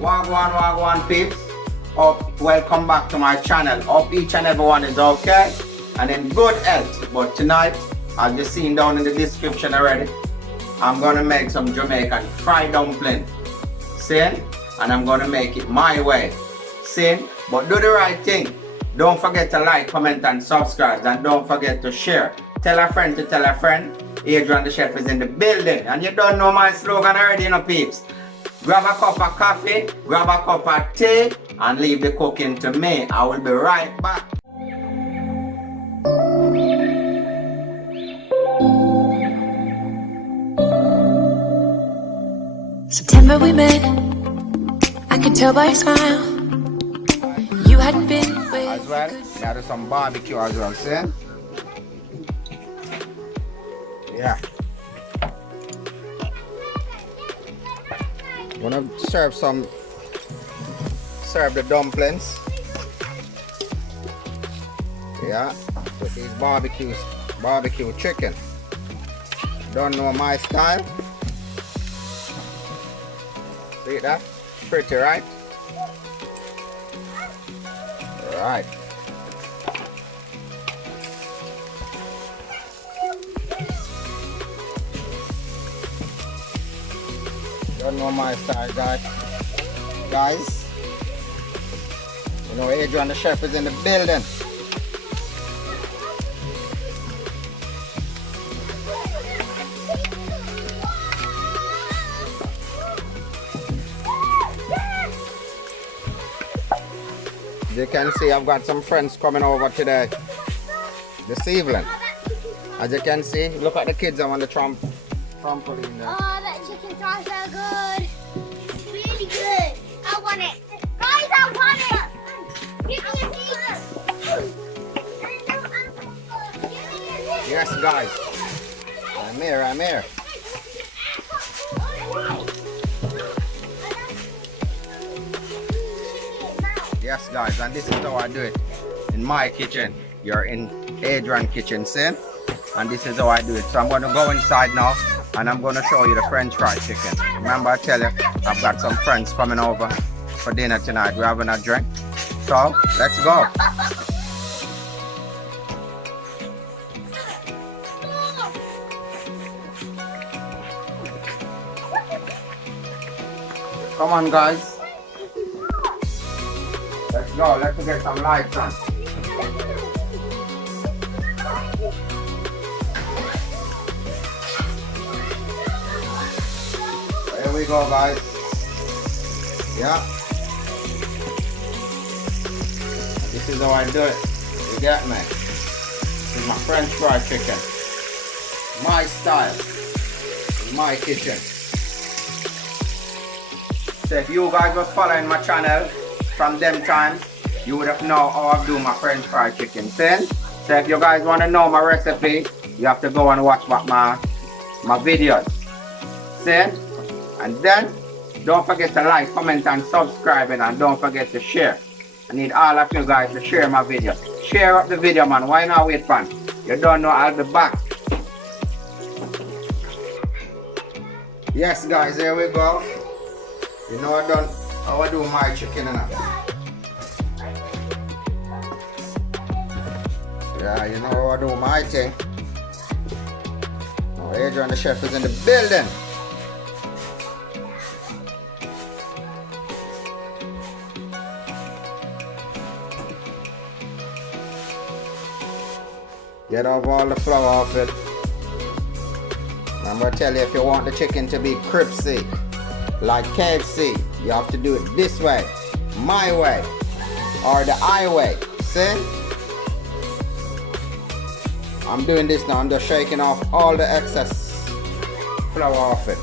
Wagwan peeps. Hope welcome back to my channel. Hope each and everyone is okay and in good health. But tonight, as you've seen down in the description already, I'm gonna make some Jamaican fried dumpling. See? And I'm gonna make it my way. See? But do the right thing. Don't forget to like, comment and subscribe, and don't forget to share. Tell a friend to tell a friend. Adrian the chef is in the building, and you don't know my slogan already, you know, peeps. Grab a cup of coffee, grab a cup of tea, and leave the cooking to me. I will be right back. September we met, I could tell by your smile. You hadn't been with As well, we have some barbecue as well, see? Yeah. Gonna serve the dumplings. Yeah, with these barbecue chicken. Don't know my style. See that? Pretty, right? Alright. Don't know my style, guys. You know, Adrian the chef is in the building. As you can see, I've got some friends coming over today, this evening. As you can see, look at the kids on the trampoline there. Oh, that chicken sauce so good. Really good. I want it. Guys, I want it. Give me a piece. Yes, guys. I'm here. Yes, guys, and this is how I do it in my kitchen. You're in Adrian's kitchen, see? And this is how I do it. So I'm going to go inside now, and I'm going to show you the French fried chicken. Remember, I tell you, I've got some friends coming over for dinner tonight. We're having a drink. So, let's go. Come on, guys. Let's go. Let's get some lights on. Here we go, guys. Yeah. This is how I do it. You get me? This is my French fried chicken. My style. In my kitchen. So if you guys was following my channel from them times, you would have known how I do my French fried chicken. See? So if you guys want to know my recipe, you have to go and watch my videos. See? And then, don't forget to like, comment and subscribe, and don't forget to share. I need all of you guys to share my video. Share up the video, man. Why not wait, man? You don't know, I'll be back. Yes, guys, here we go. You know how I do my chicken and yeah, you know how I do my thing. Oh, Adrian the chef is in the building. Get off all the flour off it. Remember, I tell you, if you want the chicken to be crispy, like KFC, you have to do it this way, my way, or the I way. See? I'm doing this now. I'm just shaking off all the excess flour off it.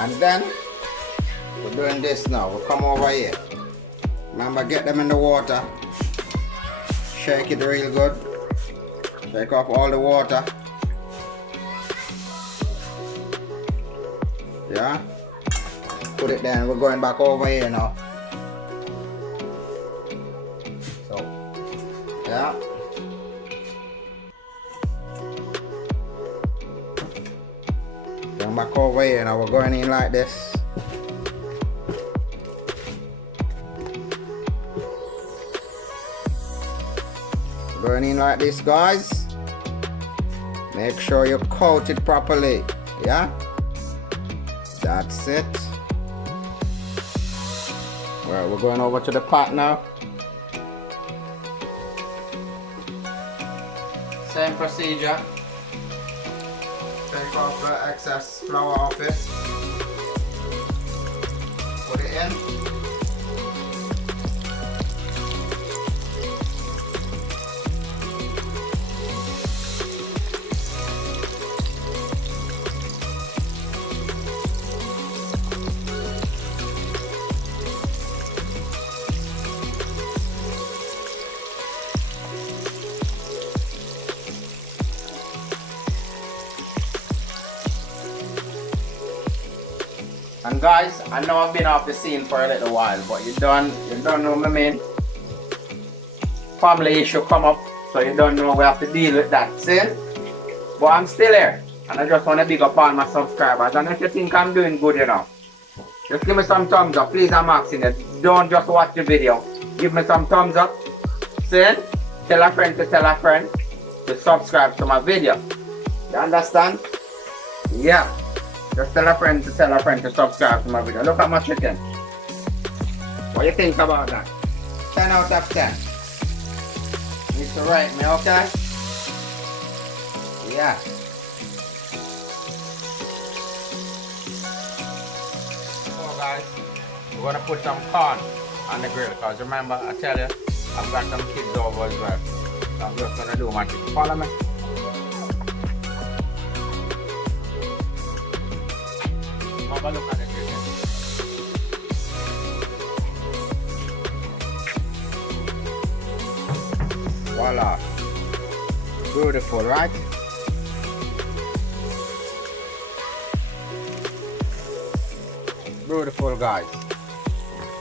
And then, we're doing this now. We'll come over here. Remember, get them in the water. Shake it real good. Shake off all the water. Yeah. Put it there. We're going back over here now. So, yeah. Going back over here now. We're going in like this. Going in like this, guys. Make sure you coat it properly. Yeah? That's it. Well, we're going over to the pot now. Same procedure. Take off the excess flour off it. Put it in. And guys, I know I've been off the scene for a little while, but you don't know what I mean. Family issue come up, so you don't know we have to deal with that. See? But I'm still here, and I just want to big up all my subscribers. And if you think I'm doing good enough, just give me some thumbs up. Please, I'm asking you. Don't just watch the video. Give me some thumbs up. See? Tell a friend to tell a friend to subscribe to my video. You understand? Yeah. Just tell a friend to subscribe to my video. Look at my chicken. What do you think about that? 10 out of 10. Need to rate me, okay? Yeah. So guys, we're gonna put some corn on the grill, because remember I tell you, I've got some kids over as well. So I'm just gonna do my thing. Follow me. Have a look at the chicken. Voila. Beautiful, right? Beautiful, guys.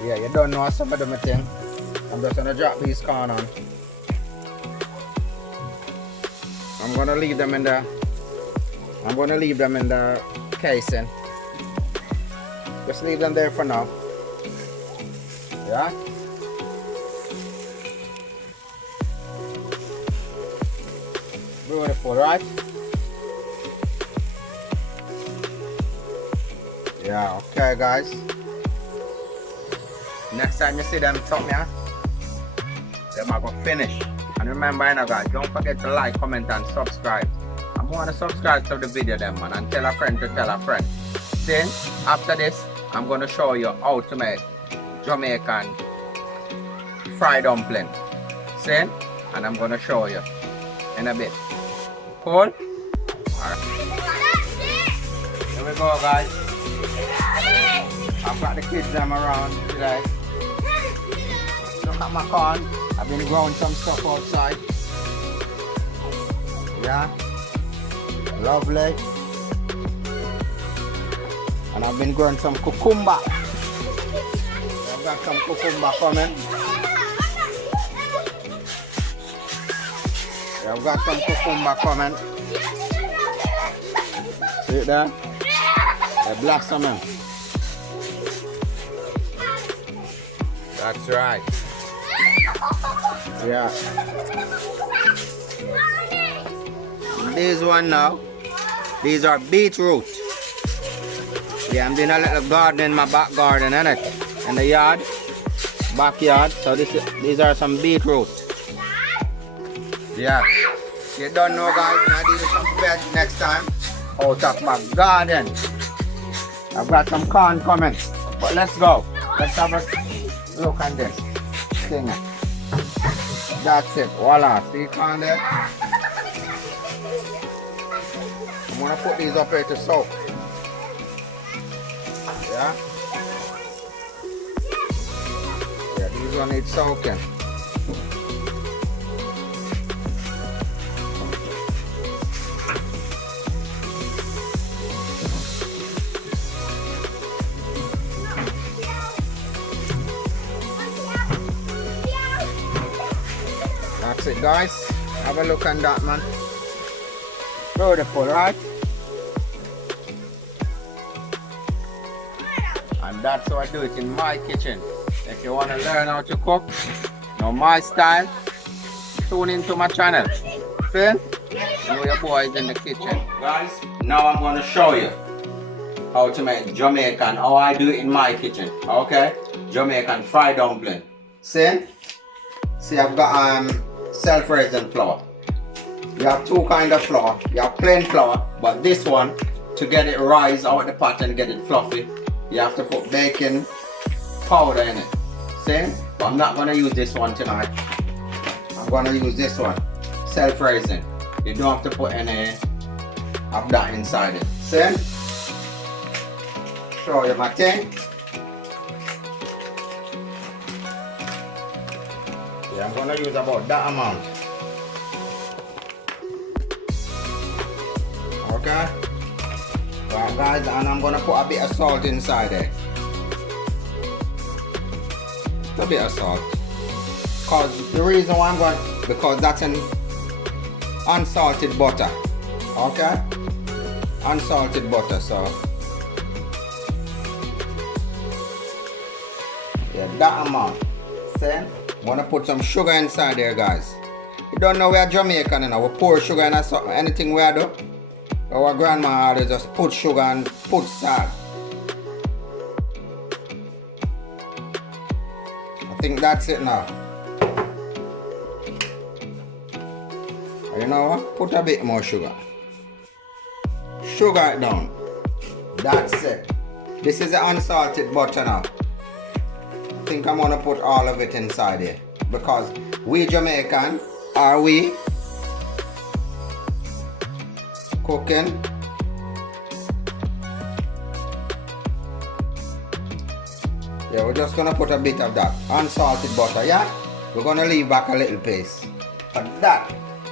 Yeah, you don't know some of them thing. I'm just gonna drop these corn on. I'm gonna leave them in the casing. Just leave them there for now. Yeah? Beautiful, right? Yeah, okay guys. Next time you see them top me, them are gonna finish. And remember, guys, don't forget to like, comment and subscribe. I'm gonna subscribe to the video then, man, and tell a friend to tell a friend. Then after this, I'm going to show you how to make Jamaican fried dumpling. See? And I'm going to show you in a bit. Cool? Alright. Here we go, guys. I've got the kids them around today. Look at my corn. I've been growing some stuff outside. Yeah? Lovely. And I've been growing some cucumber. I've got some cucumber coming. I've got some cucumber coming. See it there? They're blossoming. That's right. Yeah. This one now. These are beetroot. Yeah, I'm doing a little garden in my back garden, innit? In the yard, backyard. So these are some beetroot. Yeah. You don't know, guys, I do some veg next time out of my garden. I've got some corn coming. But let's go. Let's have a look at this thing. That's it. Voila. See corn there? I'm gonna put these up here to soak. Yeah? Yeah, these one need soaking. That's it, guys. Have a look at that, man. Beautiful, right? And that's how I do it in my kitchen. If you want to learn how to cook, know my style, tune into my channel. See? You know your boy is in the kitchen. Guys, now I'm going to show you how to make Jamaican, how I do it in my kitchen. Okay? Jamaican fried dumpling. See? See, I've got self-raising flour. You have two kind of flour. You have plain flour, but this one, to get it rise out the pot and get it fluffy, you have to put baking powder in it. See? But I'm not gonna use this one tonight. I'm gonna use this one, self-raising. You don't have to put any of that inside it. See? Show you my thing. Yeah, I'm gonna use about that amount. Okay? Right guys, and I'm gonna put a bit of salt inside there. A bit of salt. Cause the reason why I'm going, because that's an unsalted butter. Okay? Unsalted butter, so yeah, that amount. See? I'm gonna put some sugar inside there, guys. You don't know we are Jamaican, you know. We pour sugar in anything we do. Our grandma always just put sugar and put salt. I think that's it now. You know what? Put a bit more sugar. Sugar it down. That's it. This is the unsalted butter now. I think I'm gonna put all of it inside here. Because we Jamaican, are we cooking yeah, we're just gonna put a bit of that unsalted butter. Yeah, we're gonna leave back a little piece for that.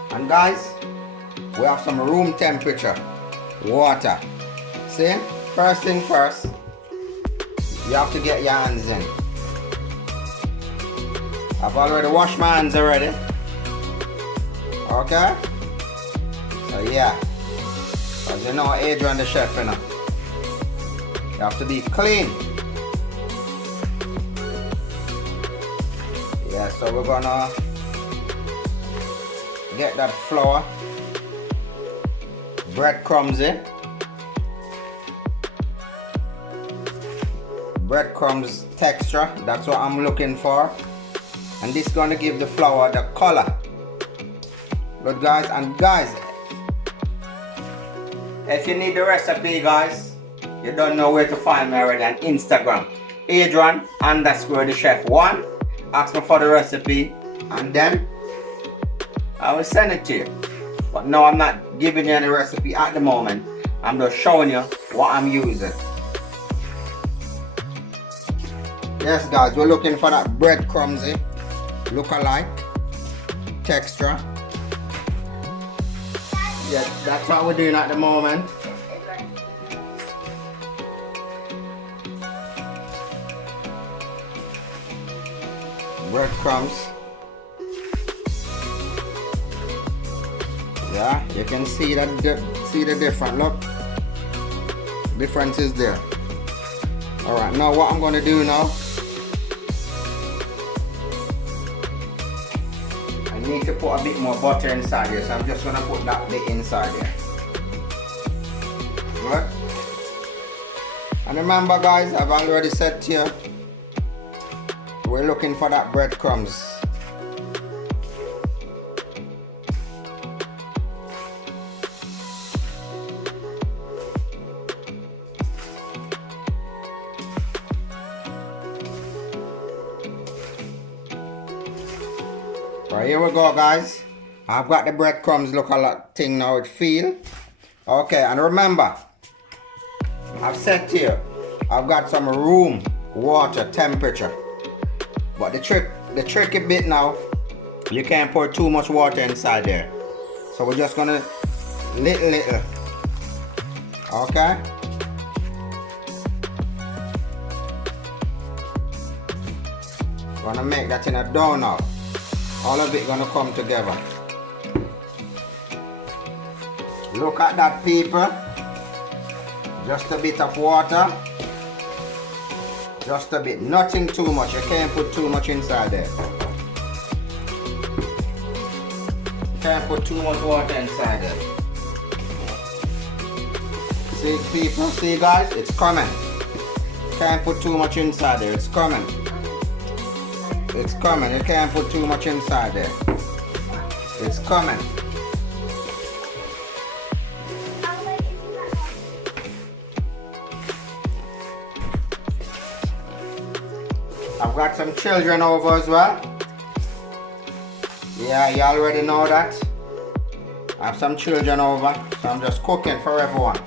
And guys, we have some room temperature water. See, first thing first, you have to get your hands in. I've already washed my hands already. Okay, so yeah, as you know, Adrian the chef, you know, you have to be clean. Yeah, so we're gonna get that flour, breadcrumbs in, breadcrumbs texture, that's what I'm looking for, and this is gonna give the flour the color. Good guys, and guys, if you need the recipe, guys, you don't know where to find me already on Instagram, Adrian_the_chef1. Ask me for the recipe and then I will send it to you. But no, I'm not giving you any recipe at the moment. I'm just showing you what I'm using. Yes guys, we're looking for that breadcrumbsy look-alike texture. Yeah, that's what we're doing at the moment. Breadcrumbs. Yeah, you can see that see the different look. Difference is there. Alright, now what I'm gonna do now, I need to put a bit more butter inside here, so I'm just gonna put that bit inside here. Good. And remember guys, I've already said to you, we're looking for that breadcrumbs. Right, here we go guys. I've got the breadcrumbs look a lot thing now it feel. Okay, and remember, I've said to you, I've got some room water temperature. But the tricky bit now, you can't pour too much water inside there. So we're just gonna little. Okay? Gonna make that in a dough now. All of it gonna come together. Look at that, people. Just a bit of water. Just a bit, nothing too much. You can't put too much inside there. Can't put too much water inside it. See people, see guys, it's coming. Can't put too much inside there, it's coming. It's coming, you can't put too much inside there. It's coming. I've got some children over as well. Yeah, you already know that. I have some children over, so I'm just cooking for everyone.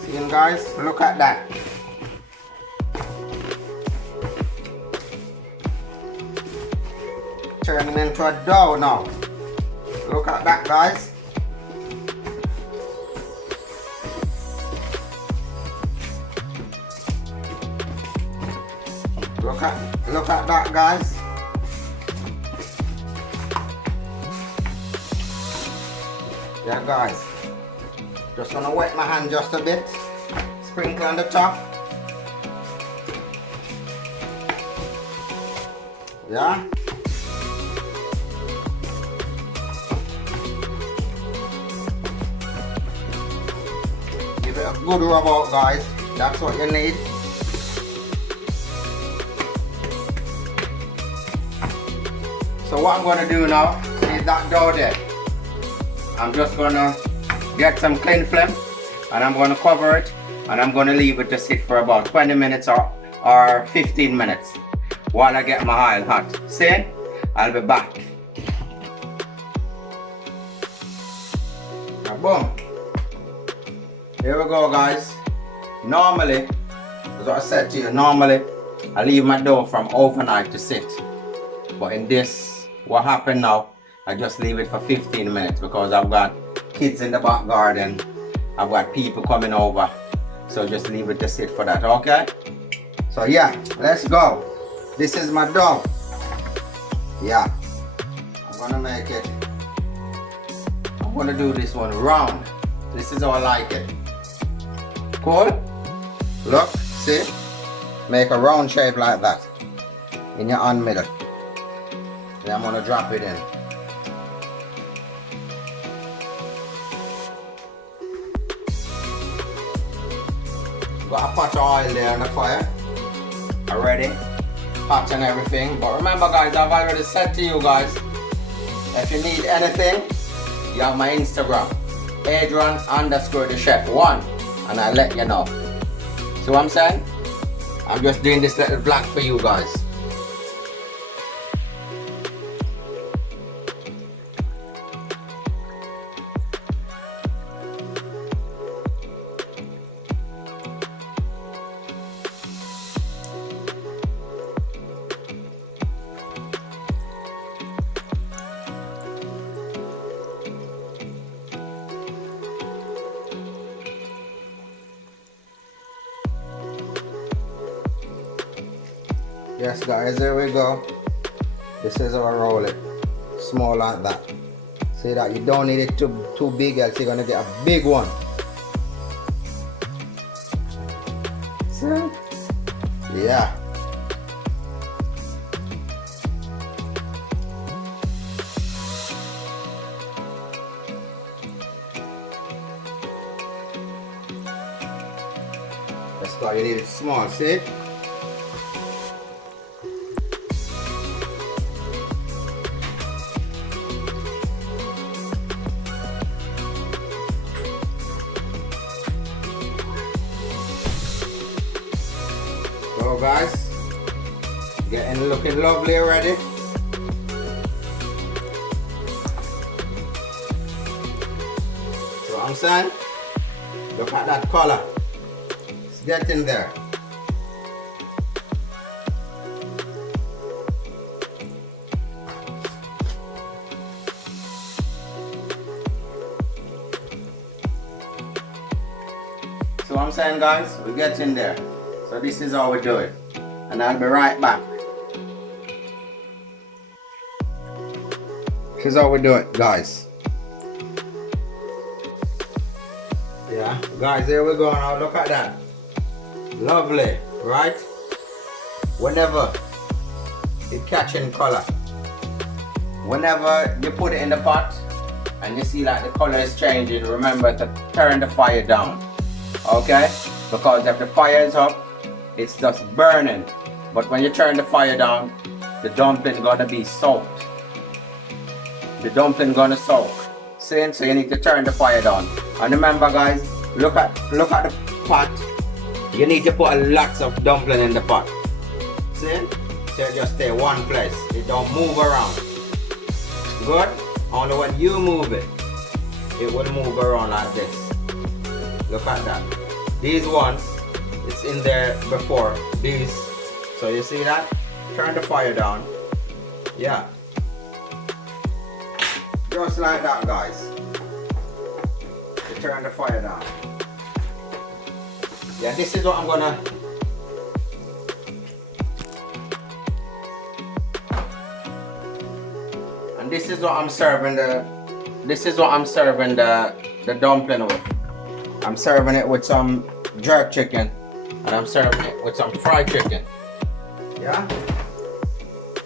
See you guys, look at that. Turning into a dough now. Look at that, guys. Look at that, guys. Yeah, guys. Just gonna wet my hand just a bit. Sprinkle on the top. Yeah. Give it a good rub out, guys. That's what you need. So what I'm going to do now, see that dough there. I'm just going to get some cling film and I'm going to cover it and I'm going to leave it to sit for about 20 minutes or 15 minutes while I get my oil hot. See? I'll be back. Now boom. Here we go, guys. Normally, as I said to you, normally I leave my dough from overnight to sit. But in this, what happened now, I just leave it for 15 minutes because I've got kids in the back garden. I've got people coming over. So just leave it to sit for that, okay? So yeah, let's go. This is my dough. Yeah. I'm gonna make it. I'm gonna do this one round. This is how I like it. Cool? Look, see? Make a round shape like that. In your hand middle. Then I'm gonna drop it in. Got a pot of oil there on the fire. Already. Hot and everything. But remember guys, I've already said to you guys, if you need anything, you have my Instagram. Adrian_the_chef1 and I'll let you know. See what I'm saying? I'm just doing this little vlog for you guys. Yes guys, there we go. This is how I roll it. Small like that. See that you don't need it too big, else you're gonna get a big one. See? Yeah. That's why you need it small, see? So guys, looking lovely already. So I'm saying, look at that color. It's getting there. So I'm saying guys, we're getting there. So this is how we do it. And I'll be right back. This is how we do it, guys. Yeah, guys, here we go now. Look at that. Lovely, right? Whenever it catching color. Whenever you put it in the pot and you see like the color is changing, remember to turn the fire down. Okay? Because if the fire is up, it's just burning. But when you turn the fire down, the dumpling gonna be soaked. The dumpling gonna soak. See? So you need to turn the fire down. And remember guys, look at the pot. You need to put lots of dumpling in the pot. See? So it just stay one place. It don't move around. Good? Only when you move it, it will move around like this. Look at that. These ones, it's in there before. These. So you see that? Turn the fire down. Yeah. Just like that guys. You turn the fire down. Yeah, this is what I'm gonna. And this is what I'm serving the. This is what I'm serving the dumpling with. I'm serving it with some jerk chicken, and I'm serving it with some fried chicken. Yeah.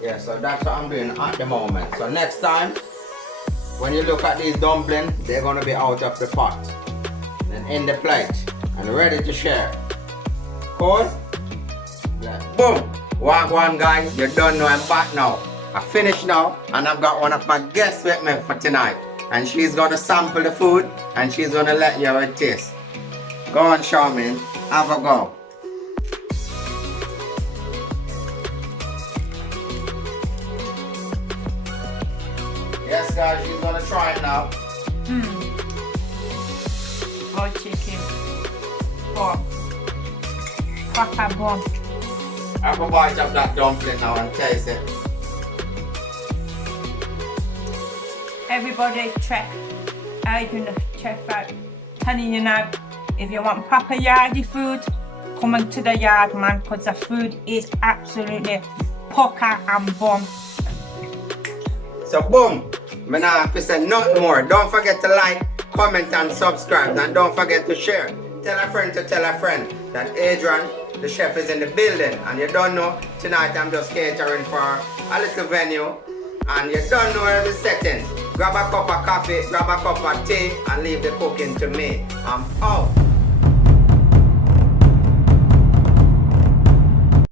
Yeah. So that's what I'm doing at the moment. So next time, when you look at these dumplings, they're gonna be out of the pot and in the plate and ready to share. Cool? Yeah. Boom! Walk one guys, you don't know I'm back now. I finished now and I've got one of my guests with me for tonight. And she's gonna sample the food and she's gonna let you how it tastes. Go on Charmaine, have a go. Yes guys, she's gonna try it now. Fried chicken. Bomb. Proper bomb. Have a bite of that dumpling now and taste it. Everybody check out. Telling you now, if you want proper yardy food, come into the yard man, because the food is absolutely pucker and bomb. So boom, I now have to say nothing more. Don't forget to like, comment and subscribe, and don't forget to share. Tell a friend to tell a friend that Adrian, the chef, is in the building. And you don't know, tonight I'm just catering for a little venue. And you don't know every settings. Grab a cup of coffee, grab a cup of tea, and leave the cooking to me. I'm out.